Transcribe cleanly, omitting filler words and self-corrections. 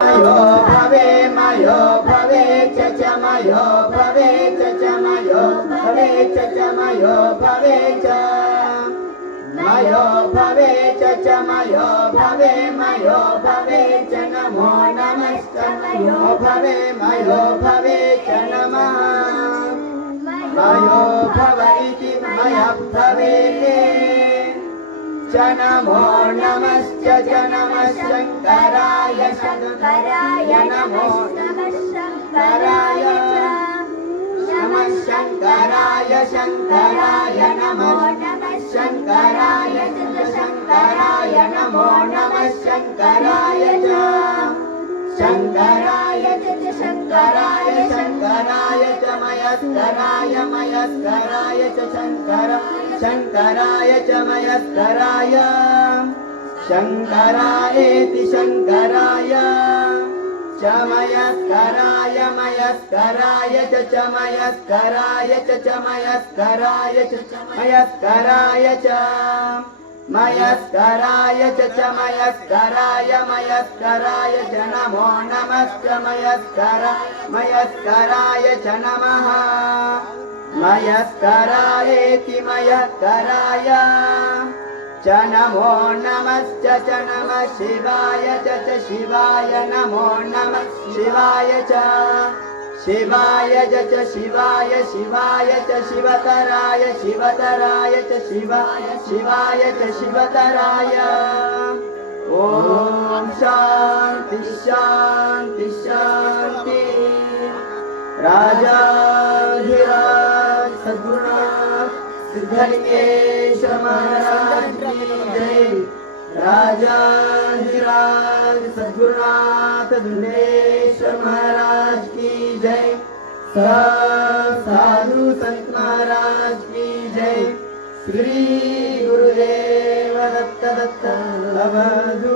मयो भवे च मयो भवे च मयो भवे च मयो भवे च मयो भवे च मयो भवे च नमो नमश्च मयो भवे च नमः मयो भव इति मया भवे च नमो नमश्च च नमः शङ्कराय नमो शङ्कराय नमः शङ्कराय नमो शङ्कराय नमो नमः शङ्कराय च शङ्कराय च मयस्कराय च शङ्कराय च मयस्कराय शङ्करायेति शङ्कराय च मयस्कराय च मयस्कराय च मयस्कराय च मयस्कराय च मयस्कराय च मयस्कराय च नमो नमश्च मयस्कराय च नमः मयस्करायेति मयस्कराय च नमो नमश्च च नमः शिवाय च शिवाय नमो नमः शिवाय च शिवाय च शिवाय च शिवतराय च शिवाय च शिवतराय ॐ शान्ति शान्ति शान्ति राजाधिराज सद्गुरुनाथ सिद्धलिंगेश महाराज की जय राजाधिराज सद्गुरुनाथ दुंडेश्वर महाराज की जय साधु संत महाराज की जय श्री गुरुदेव दत्त दत्त लभधु।